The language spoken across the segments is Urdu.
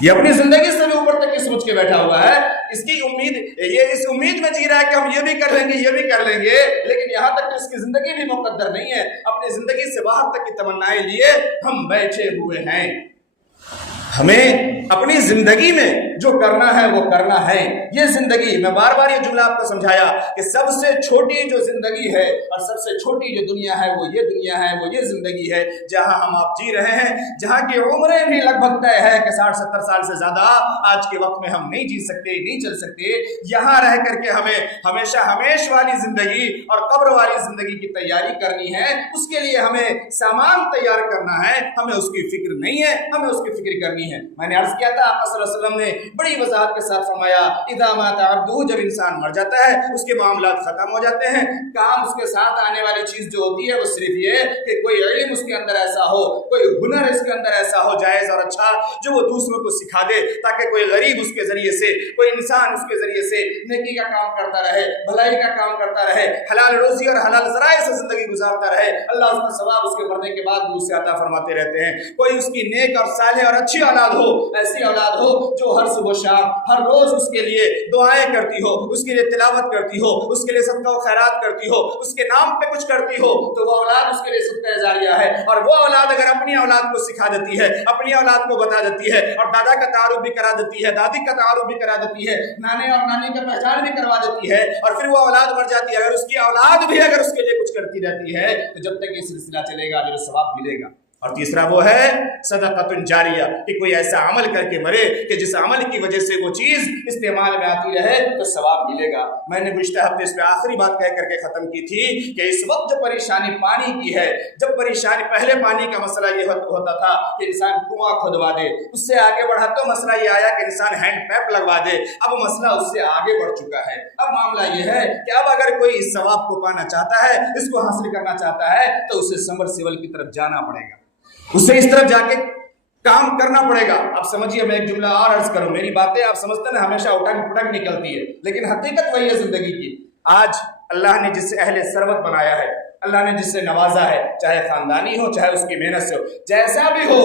یہ اپنی زندگی سے بھی اوپر تک کی سوچ کے بیٹھا ہوا ہے، اس کی امید، یہ اس امید میں جی رہا ہے کہ ہم یہ بھی کر لیں گے، یہ بھی کر لیں گے، لیکن یہاں تک کہ اس کی زندگی بھی مقدر نہیں ہے، اپنی زندگی سے باہر تک کی تمنائیں لیے ہم بیٹھے ہوئے ہیں۔ ہمیں اپنی زندگی میں جو کرنا ہے وہ کرنا ہے۔ یہ زندگی، میں بار بار یہ جملہ آپ کو سمجھایا کہ سب سے چھوٹی جو زندگی ہے اور سب سے چھوٹی جو دنیا ہے وہ یہ دنیا ہے، وہ یہ زندگی ہے جہاں ہم آپ جی رہے ہیں، جہاں کی عمریں بھی لگ بھگ طے ہے کہ 60-70 سال سے زیادہ آج کے وقت میں ہم نہیں جی سکتے، نہیں چل سکتے۔ یہاں رہ کر کے ہمیں ہمیشہ ہمیش والی زندگی اور قبر والی زندگی کی تیاری کرنی ہے، اس کے لیے ہمیں سامان تیار کرنا ہے، ہمیں اس کی فکر نہیں ہے، ہمیں اس کی فکر کرنی ہے۔ میں نے عرض کیا تھا، آقا صلی اللہ علیہ وسلم نے بڑی وضاحت کے ساتھ فرمایا، اذا مات عبدہ، جب انسان مر جاتا ہے اس کے معاملات ختم ہو جاتے ہیں، کام اس کے ساتھ آنے والی چیز جو ہوتی ہے وہ صرف یہ کہ کوئی علم اس کے اندر ایسا ہو، کوئی ہنر اس کے اندر ایسا ہو جائز اور اچھا جو وہ دوسروں کو سکھا دے، تاکہ کوئی غریب اس کے ذریعے سے، کوئی انسان اس کے ذریعے سے نیکی کا کام کرتا رہے، بھلائی کا کام کرتا رہے، حلال روزی اور حلال ذرائع سے زندگی گزارتا رہے، اللہ اس کا ثواب اس کے مرنے کے بعد بھی اسے عطا فرماتے رہتے ہیں۔ کوئی اس کی نیک اور صالح اور اچھی اولاد ہو، ایسی اولاد ہو جو ہر صبح شام ہر روز اس کے لیے دعائیں کرتی ہو، اس کے لیے تلاوت کرتی ہو، اس کے لیے صدقہ و خیرات کرتی ہو، اس کے نام پہ کچھ کرتی ہو، تو وہ اولاد اس کے لیے صدقہ جاریہ ہے۔ اور وہ اولاد اگر اپنی اولاد کو سکھا دیتی ہے، اپنی اولاد کو بتا دیتی ہے، اور دادا کا تعارف بھی کرا دیتی ہے، دادی کا تعارف بھی کرا دیتی ہے، نانے اور نانی کا پہچان بھی کروا دیتی ہے، اور پھر وہ اولاد مر جاتی ہے، اگر اس کی اولاد بھی اگر اس کے لیے کچھ کرتی رہتی ہے تو جب تک یہ سلسلہ چلے گا اجر و ثواب ملے گا۔ اور تیسرا وہ ہے صدقۃ جاریہ، کہ کوئی ایسا عمل کر کے مرے کہ جس عمل کی وجہ سے وہ چیز استعمال میں آتی رہے تو ثواب ملے گا۔ میں نے گزشتہ ہفتے اس پہ آخری بات کہہ کر کے ختم کی تھی کہ اس وقت جو پریشانی پانی کی ہے، جب پریشانی پہلے پانی کا مسئلہ یہ ہوتا تھا کہ انسان کنواں کھودوا دے، اس سے آگے بڑھا تو مسئلہ یہ آیا کہ انسان ہینڈ پیپ لگوا دے، اب مسئلہ اس سے آگے بڑھ چکا ہے۔ اب معاملہ یہ ہے کہ اب اگر کوئی اس ثواب کو پانا چاہتا ہے، اس کو حاصل کرنا چاہتا ہے، تو اسے سمرسیبل کی طرف جانا پڑے گا، اسے اس طرف جا کے کام کرنا پڑے گا۔ اب سمجھیے، میں ایک جملہ اور عرض کروں، میری باتیں آپ سمجھتے ہیں ہمیشہ اٹھک پٹک نکلتی ہے، لیکن حقیقت وہی ہے زندگی کی۔ آج اللہ نے جس سے اہل ثروت بنایا ہے، اللہ نے جس سے نوازا ہے، چاہے خاندانی ہو چاہے اس کی محنت سے ہو، جیسا بھی ہو،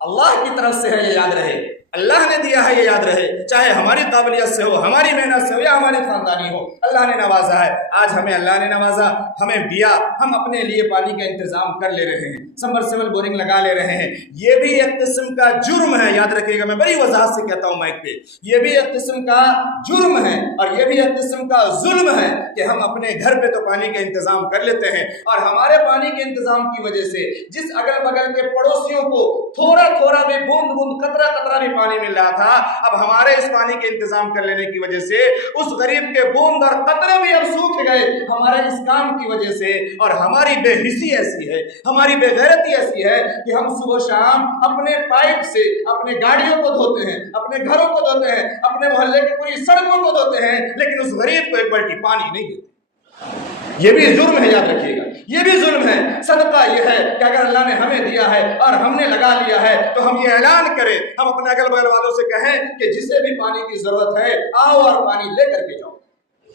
اللہ کی طرف سے ہے، یہ یاد رہے، اللہ نے دیا ہے، یہ یاد رہے، چاہے ہماری قابلیت سے ہو، ہماری محنت سے ہو یا ہماری خاندانی ہو، اللہ نے نوازا ہے۔ آج ہمیں اللہ نے نوازا، ہمیں دیا، ہم اپنے لیے پانی کا انتظام کر لے رہے ہیں، سمرسیبل بورنگ لگا لے رہے ہیں۔ یہ بھی ایک قسم کا جرم ہے، یاد رکھیے گا، میں بڑی وضاحت سے کہتا ہوں مائک پہ، یہ بھی ایک قسم کا جرم ہے اور یہ بھی ایک قسم کا ظلم ہے کہ ہم اپنے گھر پہ تو پانی کا انتظام کر لیتے ہیں، اور ہمارے پانی کے انتظام کی وجہ سے جس اگل بگل کے پڑوسیوں کو تھوڑا تھوڑا بھی، بوند بوند، قطرہ قطرہ بھی پانی مل رہا تھا، اب ہمارے اس پانی کے انتظام کر لینے کی وجہ سے اس غریب کے بوند اور قطرے بھی اب سوکھ گئے ہمارے اس کام کی وجہ سے۔ اور ہماری بے حسی ایسی ہے، ہماری بے غیرتی ایسی ہے کہ ہم صبح شام اپنے پائپ سے اپنے گاڑیوں کو دھوتے ہیں، اپنے گھروں کو دھوتے ہیں، اپنے محلے کی پوری سڑکوں کو دھوتے ہیں، لیکن اس غریب کو ایک بالٹی پانی نہیں دیتے۔ یہ بھی ظلم ہے، یاد رکھیے گا، یہ بھی ظلم ہے۔ صدقہ یہ ہے کہ اگر اللہ نے ہمیں دیا ہے اور ہم نے لگا لیا ہے تو ہم یہ اعلان کریں، ہم اپنے اگل بغل والوں سے کہیں کہ جسے بھی پانی کی ضرورت ہے آؤ اور پانی لے کر کے جاؤ،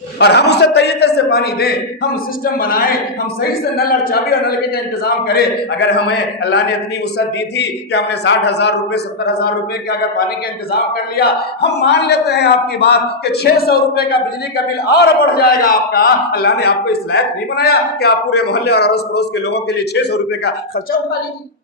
اور ہم اسے طریقے سے پانی دیں، ہم سسٹم بنائیں، ہم صحیح سے نل اور چابی اور نلکے کا انتظام کریں۔ اگر ہمیں اللہ نے اتنی وسعت دی تھی کہ ہم نے 60,000 روپے 70,000 روپے کا اگر پانی کا انتظام کر لیا، ہم مان لیتے ہیں آپ کی بات کہ 600 روپے کا بجلی کا بل اور بڑھ جائے گا آپ کا، اللہ نے آپ کو اس لائق نہیں بنایا کہ آپ پورے محلے اور اڑوس پڑوس کے لوگوں کے لیے 600 روپے کا خرچہ اٹھا لیجیے۔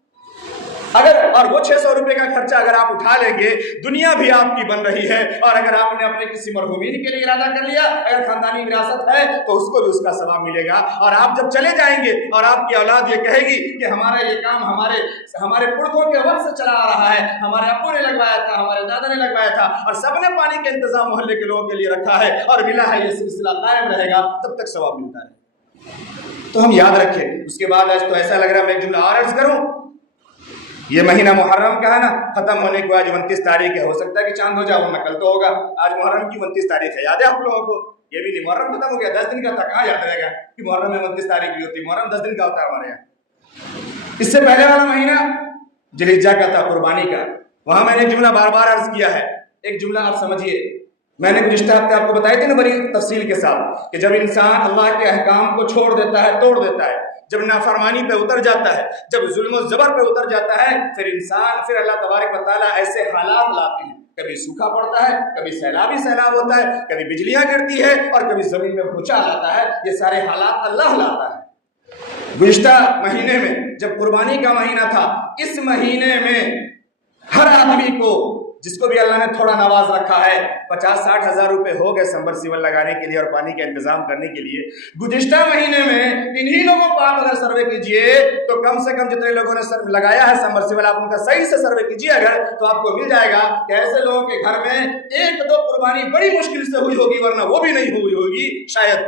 اگر اور وہ 600 روپے کا خرچہ اگر آپ اٹھا لیں گے، دنیا بھی آپ کی بن رہی ہے، اور اگر آپ نے اپنے کسی مرحومین کے لیے ارادہ کر لیا، اگر خاندانی وراثت ہے تو اس کو بھی اس کا ثواب ملے گا، اور آپ جب چلے جائیں گے اور آپ کی اولاد یہ کہے گی کہ ہمارا یہ کام ہمارے پرکھوں کے وقت سے چلا آ رہا ہے، ہمارے ابو نے لگوایا تھا، ہمارے دادا نے لگوایا تھا، اور سب نے پانی کا انتظام محلے کے لوگوں کے لیے رکھا ہے اور ملا ہے، یہ سلسلہ قائم رہے گا، تب تک ثواب ملتا ہے۔ تو ہم یاد رکھیں۔ اس کے بعد آج تو ایسا لگ رہا ہے میں ایک جملہ اور عرض کروں، یہ مہینہ محرم کا ہے نا، ختم ہونے کو آج 29 تاریخ ہے، ہو سکتا ہے کہ چاند ہو جائے ورنہ کل تو ہوگا، آج محرم کی 29 تاریخ ہے، یاد ہے آپ لوگوں کو؟ یہ بھی نہیں، محرم ختم ہو گیا، 10 دن کا تھا، کہاں یاد رہے گا کہ محرم میں 29 تاریخ بھی ہوتی، محرم 10 دن کا ہوتا ہے ہمارے یہاں۔ اس سے پہلے والا مہینہ ذوالحجہ کا تھا، قربانی کا، وہاں میں نے جملہ بار بار عرض کیا ہے، ایک جملہ آپ سمجھیے، میں نے گزشتہ ہفتے آپ کو بتائی تھی نا بڑی تفصیل کے ساتھ کہ جب انسان اللہ کے احکام کو چھوڑ دیتا ہے، توڑ دیتا ہے، جب نافرمانی پہ اتر جاتا ہے، جب ظلم و زبر پہ اتر جاتا ہے، پھر اللہ تبارک و تعالیٰ ایسے حالات لاتے ہیں، کبھی سوکھا پڑتا ہے، کبھی سیلاب ہوتا ہے، کبھی بجلیاں گرتی ہے اور کبھی زمین میں بھوچال آتا ہے۔ یہ سارے حالات اللہ لاتا ہے۔ گزشتہ مہینے میں جب قربانی کا مہینہ تھا، اس مہینے میں ہر آدمی کو جس کو بھی اللہ نے تھوڑا نواز رکھا ہے 50-60 ہزار روپے ہو گئے سمرسیبل لگانے کے لیے اور پانی کا انتظام کرنے کے لیے۔ گزشتہ مہینے میں انہی لوگوں کو آپ اگر سروے کیجئے تو کم سے کم جتنے لوگوں نے لگایا ہے سمرسیبل، آپ ان کا صحیح سے سروے کیجئے اگر، تو آپ کو مل جائے گا کہ ایسے لوگوں کے گھر میں 1-2 قربانی بڑی مشکل سے ہوئی ہوگی، ورنہ وہ بھی نہیں ہوئی ہوگی، شاید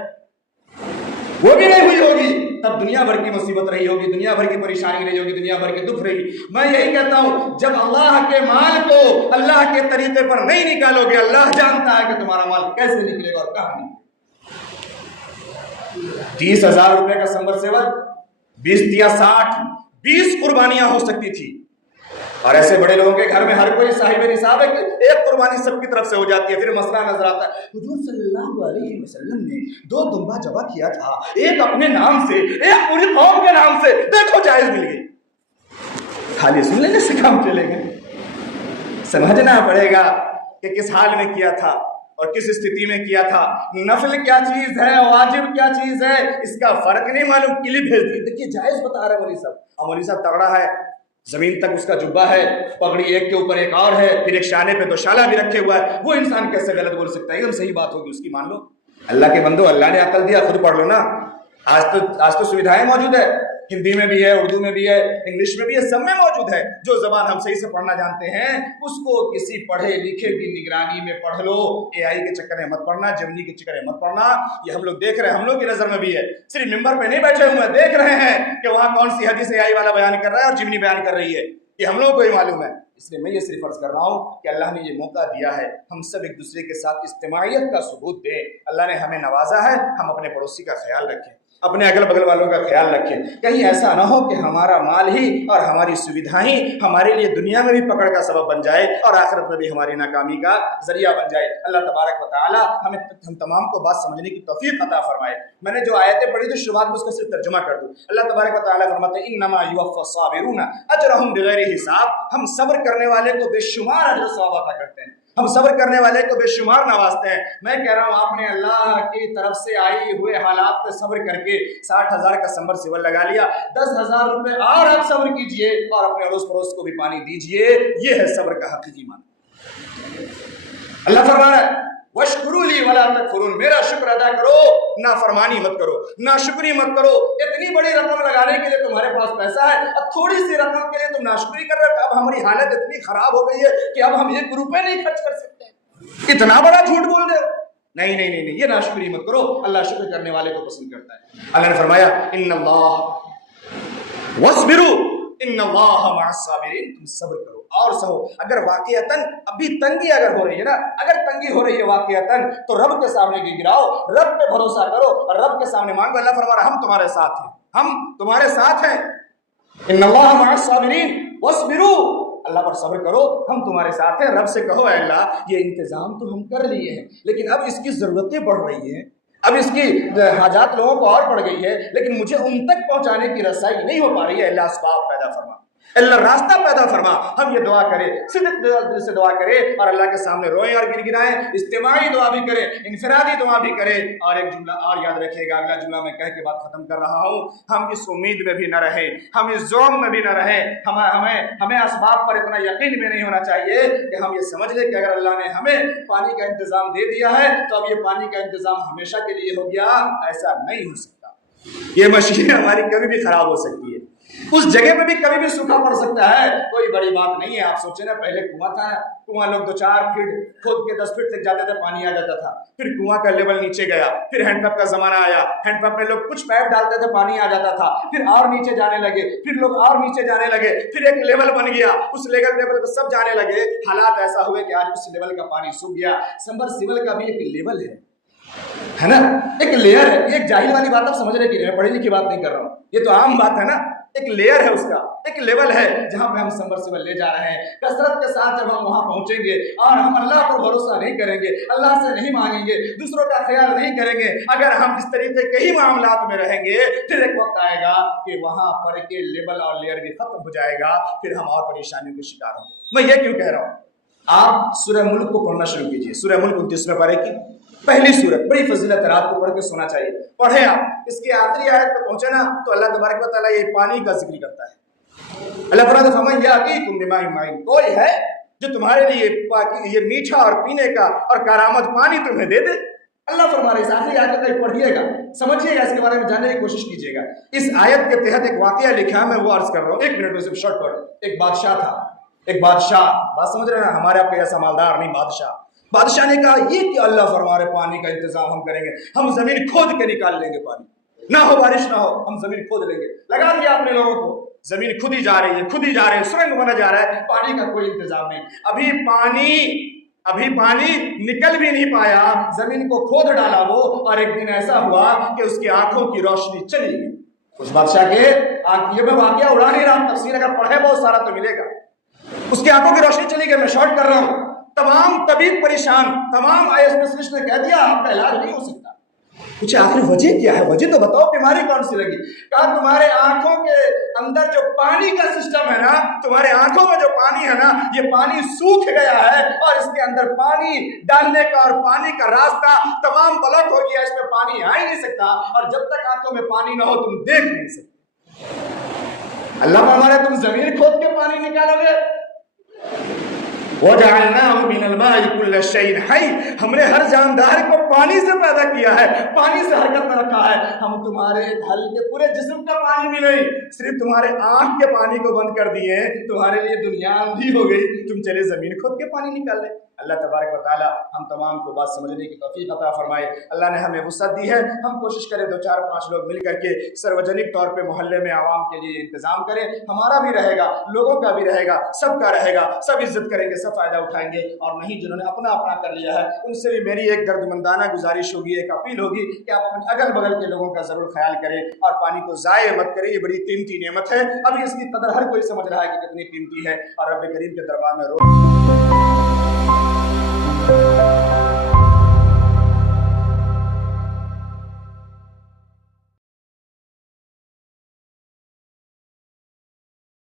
وہ بھی نہیں ہوئی ہوگی، تب دنیا بھر کی مصیبت رہی ہوگی، دنیا بھر کی پریشانی رہی ہوگی، دنیا بھر کے دکھ رہی۔ میں یہی کہتا ہوں، جب اللہ کے مال کو اللہ کے طریقے پر نہیں نکالو گے، اللہ جانتا ہے کہ تمہارا مال کیسے نکلے گا اور کہاں نکلے گا۔ 30,000 روپے کا سمرسیبل 20 یا 60 20 قربانیاں ہو سکتی تھی، اور ایسے بڑے لوگوں کے گھر میں ہر کوئی صاحب نصاب ہے کہ ایک قربانی سب کی طرف سے ہو جاتی ہے۔ پھر مسئلہ نظر آتا ہے، حضور صلی اللہ علیہ وسلم نے 2 دمبا ذبح کیا تھا، ایک اپنے نام سے، ایک پوری قوم کے نام سے، دیکھو جائز مل گئی۔ خالی سن لینے سے کام چلے گا، سمجھنا پڑے گا کہ کس حال میں کیا تھا اور کس استھتی میں کیا تھا، نفل کیا چیز ہے، واجب کیا چیز ہے، اس کا فرق نہیں معلوم، کلپ بھیج دی، دیکھیے جائز بتا رہے مولوی صاحب، اور مولوی صاحب تگڑا ہے، زمین تک اس کا جبہ ہے، پگڑی ایک کے اوپر ایک اور ہے، پھر ایک شانے پہ 2 شالہ بھی رکھے ہوا ہے، وہ انسان کیسے غلط بول سکتا ہے؟ ایک دم صحیح بات ہوگی اس کی، مان لو۔ اللہ کے بندو، اللہ نے عقل دیا، خود پڑھ لو نا، آج تو سویدھائیں موجود ہے، ہندی میں بھی ہے، اردو میں بھی ہے، انگلش میں بھی ہے، سب میں موجود ہے۔ جو زبان ہم صحیح سے پڑھنا جانتے ہیں اس کو کسی پڑھے لکھے کی نگرانی میں پڑھ لو، اے آئی کے چکر میں مت پڑھنا، جمنی کے چکر میں مت پڑھنا۔ یہ ہم لوگ دیکھ رہے ہیں، ہم لوگ کی نظر میں بھی ہے، صرف ممبر پہ نہیں بیٹھے ہوئے دیکھ رہے ہیں کہ وہاں کون سی حدیث اے آئی والا بیان کر رہا ہے اور جمنی بیان کر رہی ہے، یہ ہم لوگوں کو ہی معلوم ہے۔ اس لیے میں یہ صرف عرض کر رہا ہوں کہ اللہ نے یہ موقع دیا ہے، ہم سب ایک دوسرے کے ساتھ اجتماعیت کا ثبوت دیں۔ اللہ نے ہمیں نوازا ہے، ہم اپنے پڑوسی کا خیال رکھیں، اپنے اگل بگل والوں کا خیال رکھیں، کہیں ایسا نہ ہو کہ ہمارا مال ہی اور ہماری سویدھائیں ہمارے لیے دنیا میں بھی پکڑ کا سبب بن جائے اور آخرت میں بھی ہماری ناکامی کا ذریعہ بن جائے۔ اللہ تبارک و تعالی ہم تمام کو بات سمجھنے کی توفیق عطا فرمائے۔ میں نے جو آیتیں پڑھی تو شروعات میں اس کا صرف ترجمہ کر دوں۔ اللہ تبارک و تعالی فرماتے ہیں انما یوفی الصابرون اجرهم بغیر حساب، ہم صبر کرنے والے کو بے شمار اجر و ثواب عطا کرتے ہیں، ہم صبر کرنے والے کو بے شمار نوازتے ہیں۔ میں کہہ رہا ہوں آپ نے اللہ کی طرف سے آئی ہوئے حالات پہ صبر کر کے 60,000 کا سمرسیبل لگا لیا، 10,000 روپے اور آپ صبر کیجئے اور اپنے اڑوس پڑوس کو بھی پانی دیجئے، یہ ہے صبر کا حقیقی معنی۔ اللہ فرما رہا ہے وَاشْكُرُوا لِي وَلَا تَكْفُرُونَ، میرا شکر ادا کرو، نافرمانی مت کرو، ناشکری مت کرو۔ اتنی بڑی رقم لگانے کے لیے تمہارے پاس پیسہ ہے، اب تھوڑی سی رقم کے لیے تم ناشکری کر رہے ہو، اب ہماری حالت اتنی خراب ہو گئی ہے کہ اب ہم 1 روپے نہیں خرچ کر سکتے، اتنا بڑا جھوٹ بول رہے ہو۔ نہیں، یہ ناشکری مت کرو، اللہ شکر کرنے والے کو پسند کرتا ہے۔ اللہ نے فرمایا ان اللہ وَاصْبِرُوا ان اللہ مع الصابرین، تم صبر کرو اور سہو۔ اگر واقعتاً ابھی تنگی اگر ہو رہی ہے نا، اگر تنگی ہو رہی ہے واقعتاً، تو رب کے سامنے گراؤ، رب پہ بھروسہ کرو اور رب کے سامنے مانگو۔ اللہ فرما رہا ہم تمہارے ساتھ ہیں، ہم تمہارے ساتھ ہیں۔ ان اللہ مع الصابرین واصبروا، اللہ پر صبر کرو، ہم تمہارے ساتھ ہیں۔ رب سے کہو اے اللہ یہ انتظام تو ہم کر لیے ہیں، لیکن اب اس کی ضرورتیں بڑھ رہی ہیں، اب اس کی حاجات لوگوں کو اور بڑھ گئی ہے، لیکن مجھے ان تک پہنچانے کی رسائی نہیں ہو پا رہی ہے، اللہ اسباب پیدا فرما، اللہ راستہ پیدا فرما۔ ہم یہ دعا کریں، صدق دل سے دعا کریں اور اللہ کے سامنے روئیں اور گر گرائیں، اجتماعی دعا بھی کریں، انفرادی دعا بھی کریں۔ اور ایک جملہ اور یاد رکھیے گا، اگلا جملہ میں کہہ کے بات ختم کر رہا ہوں، ہم اس امید میں بھی نہ رہیں، ہم اس ذوق میں بھی نہ رہیں، ہمیں اسباب پر اتنا یقین بھی نہیں ہونا چاہیے کہ ہم یہ سمجھ لیں کہ اگر اللہ نے ہمیں پانی کا انتظام دے دیا ہے تو اب یہ پانی کا انتظام ہمیشہ کے لیے ہو گیا، ایسا نہیں ہو سکتا۔ یہ مشین ہماری کبھی بھی خراب ہو سکتی ہے، اس جگہ پہ بھی کبھی بھی سوکھا پڑ سکتا ہے، کوئی بڑی بات نہیں ہے۔ آپ سوچیں نا، پہلے کنواں تھا، کنواں لوگ 2-4 فٹ کھود کے 10 فٹ تک جاتے تھے، پانی آ جاتا تھا، پھر کنواں کا لیول نیچے گیا، پھر ہینڈ پمپ کا زمانہ آیا، ہینڈ پمپ میں لوگ کچھ پائپ ڈالتے تھے، پانی آ جاتا تھا، پھر اور نیچے جانے لگے، پھر لوگ اور نیچے جانے لگے، پھر ایک لیول بن گیا، اس لیول پہ سب جانے لگے، حالات ایسا ہوئے کہ آج اس لیول کا پانی سوکھ گیا۔ سمرسیبل کا بھی ایک لیول ہے نا، ایک لیئر ہے۔ ایک جاہل والی بات آپ سمجھ رہے کہ میں پڑھی لکھی بات نہیں کر رہا ہوں، یہ تو عام بات ہے نا۔ ایک لیئر ہے اس کا، ایک لیول ہے جہاں پہ ہم سبمرسیبل لے جا رہے ہیں۔ کثرت کے ساتھ جب ہم وہاں پہنچیں گے اور ہم اللہ پر بھروسہ نہیں کریں گے، اللہ سے نہیں مانگیں گے، دوسروں کا خیال نہیں کریں گے، اگر ہم اس طریقے کے ہی معاملات میں رہیں گے، پھر ایک وقت آئے گا کہ وہاں پر کے لیول اور لیئر بھی ختم ہو جائے گا، پھر ہم اور پریشانیوں کے شکار ہوں گے۔ میں یہ کیوں کہہ رہا ہوں؟ آپ سورہ ملک کو پڑھنا شروع کیجئے، سورہ ملک 29ویں پارے کی پہلی سورت، بڑی فضیلت ہے، رات کو پڑھ کے سونا چاہیے۔ پڑھیں آپ، اس کی آخری آیت پہ پہنچے نا تو اللہ تبارک و تعالیٰ یہ پانی کا ذکر کرتا ہے۔ اللہ فرماتا ہے فَمَن يَأْتِيكُم بِمَاءٍ مَّعِينٍ، کوئی ہے جو تمہارے لیے یہ میٹھا اور پینے کا اور کارآمد پانی تمہیں دے دے۔ اللہ فرما رہے ہیں، اس آخری آیت کو پڑھیے گا، سمجھیے گا، اس کے بارے میں جاننے کی کوشش کیجیے گا۔ اس آیت کے تحت ایک واقعہ لکھا ہے، میں وہ عرض کر رہا ہوں، ایک منٹ میں صرف شارٹ کٹ۔ ایک بادشاہ تھا، ایک بادشاہ، بات سمجھ رہے ہیں، ہمارے آپ کے ایسا مالدار نہیں، بادشاہ نے کہا یہ کہ اللہ فرما رہے پانی کا انتظام ہم کریں گے، ہم زمین کھود کے نکال لیں گے پانی، نہ ہو بارش نہ ہو، ہم زمین کھود لیں گے۔ لگا دیا اپنے لوگوں کو، زمین کھودی جا رہی ہے، سرنگ بنا جا رہا ہے، پانی کا کوئی انتظام نہیں۔ ابھی پانی نکل بھی نہیں پایا، زمین کو کھود ڈالا وہ، اور ایک دن ایسا ہوا کہ اس کی آنکھوں کی روشنی چلی گئی۔ اس بادشاہ کے یہ میں واقعہ اڑا نہیں رہا، تفسیر اگر پڑھے بہت سارا تو ملے گا۔ اس کی آنکھوں کی روشنی چلی گئی، میں شارٹ کر رہا ہوں۔ تمام طبیب پریشان، تمام آئی اسپیشلسٹ نے کہہ دیا آپ کا علاج نہیں ہو سکتا۔ پوچھے آخر وجہ کیا ہے؟ وجہ تو بتاؤ، بیماری کون سی لگی؟ کہا تمہارے آنکھوں کے اندر جو پانی کا سسٹم ہے نا، تمہارے آنکھوں میں جو پانی ہے نا، یہ پانی سوکھ گیا ہے، اور اس کے اندر پانی ڈالنے کا اور پانی کا راستہ تمام بلاک ہو گیا، اس میں پانی آ ہی نہیں سکتا، اور جب تک آنکھوں میں پانی نہ ہو تم دیکھ نہیں سکتے۔ اللہ ہمارے تم زمین کھود کے پانی نکالو گے؟ وَجَعَلْنَاهُ مِنَ الْمَاءِ كُلَّ شَيْءٍ حَيٍّ، ہم نے ہر جاندار کو پانی سے پیدا کیا ہے، پانی سے حرکت میں رکھا ہے۔ ہم تمہارے ہلکے پورے جسم کا پانی بھی نہیں، صرف تمہارے آنکھ کے پانی کو بند کر دیے، تمہارے لیے دنیا اندھی ہو گئی، تم چلے زمین کھود کے پانی نکال لے۔ اللہ تبارک و تعالیٰ ہم تمام کو بات سمجھنے کی توفیق عطا فرمائے۔ اللہ نے ہمیں وسعت دی ہے، ہم کوشش کریں 2 4 5 لوگ مل کر کے سروجنک طور پہ محلے میں عوام کے لیے انتظام کریں، ہمارا بھی رہے گا، لوگوں کا بھی رہے گا، سب کا رہے گا، سب عزت کریں گے، سب فائدہ اٹھائیں گے، اور نہیں جنہوں نے اپنا کر لیا ہے ان سے بھی میری ایک دردمندانہ گزارش ہوگی، ایک اپیل ہوگی کہ آپ اپنے اگل بغل کے لوگوں کا ضرور خیال کریں اور پانی کو ضائع مت کریں، یہ بڑی قیمتی نعمت ہے۔ ابھی اس کی قدر ہر کوئی سمجھ رہا ہے کہ کتنی قیمتی ہے، اور رب کریم کے دربار میں